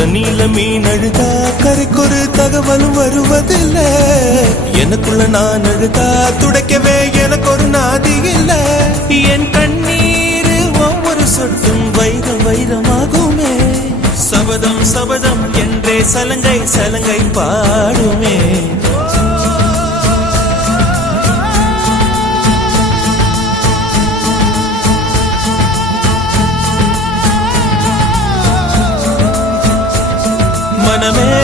தண்ணியில மீன் அழுதா கரைக்கொரு தகவலும் வருவதில்லை. எனக்குள்ள நான் அழுதா துடைக்கவே எனக்கு ஒரு நாதி இல்ல. என் கண்ணீர் ஒவ்வொரு சொட்டும் வைரம் வைரமாகுமே. சபதம் சபதம் என்றே சலங்கை சலங்கை பாடுமே. மனமே